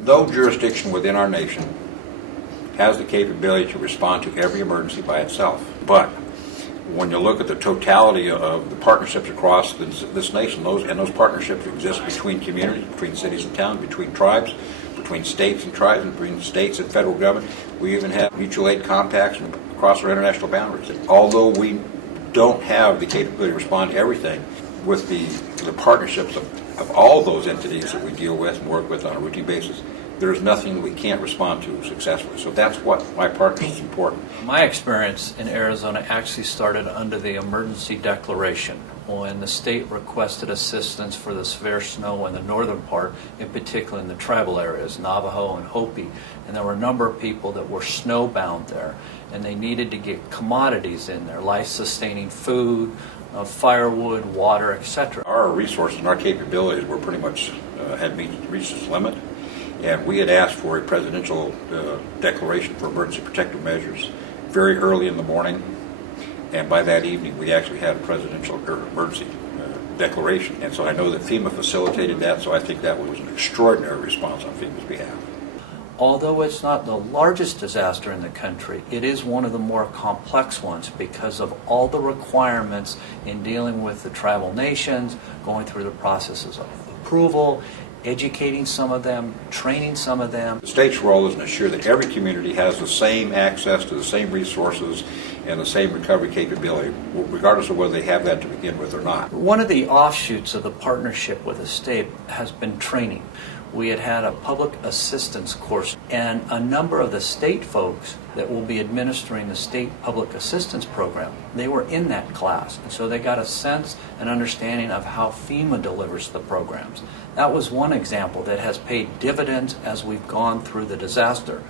No jurisdiction within our nation has the capability to respond to every emergency by itself. But when you look at the totality of the partnerships across this nation, those partnerships exist between communities, between cities and towns, between tribes, between states and tribes, and between states and federal government. We even have mutual aid compacts across our international boundaries. And although we don't have the capability to respond to everything, with the partnerships of all those entities that we deal with and work with on a routine basis, there's nothing we can't respond to successfully. So that's what my partnership is important. My experience in Arizona actually started under the emergency declaration when the state requested assistance for the severe snow in the northern part, in particular in the tribal areas, Navajo and Hopi. And there were a number of people that were snowbound there, and they needed to get commodities in there, life-sustaining food, firewood, water, etc. Our resources and our capabilities were pretty much had reached its limit. And we had asked for a presidential declaration for emergency protective measures very early in the morning. And by that evening, we actually had a presidential emergency declaration. And so I know that FEMA facilitated that, so I think that was an extraordinary response on FEMA's behalf. Although it's not the largest disaster in the country, it is one of the more complex ones because of all the requirements in dealing with the tribal nations, going through the processes of approval, educating some of them, training some of them. The state's role is to ensure that every community has the same access to the same resources and the same recovery capability, regardless of whether they have that to begin with or not. One of the offshoots of the partnership with the state has been training. We had a public assistance course, and a number of the state folks that will be administering the state public assistance program, they were in that class. And so they got a sense and understanding of how FEMA delivers the programs. That was one example that has paid dividends as we've gone through the disaster.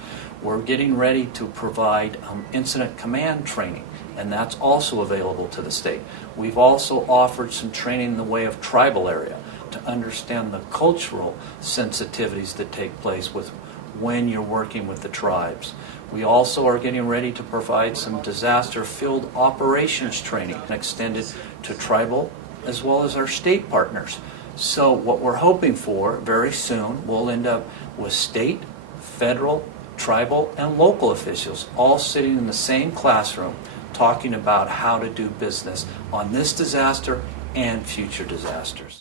We're getting ready to provide incident command training, and that's also available to the state. We've also offered some training in the way of tribal area to understand the cultural sensitivities that take place with when you're working with the tribes. We also are getting ready to provide some disaster field operations training extended to tribal as well as our state partners. So what we're hoping for very soon, we'll end up with state, federal, tribal, and local officials all sitting in the same classroom talking about how to do business on this disaster and future disasters.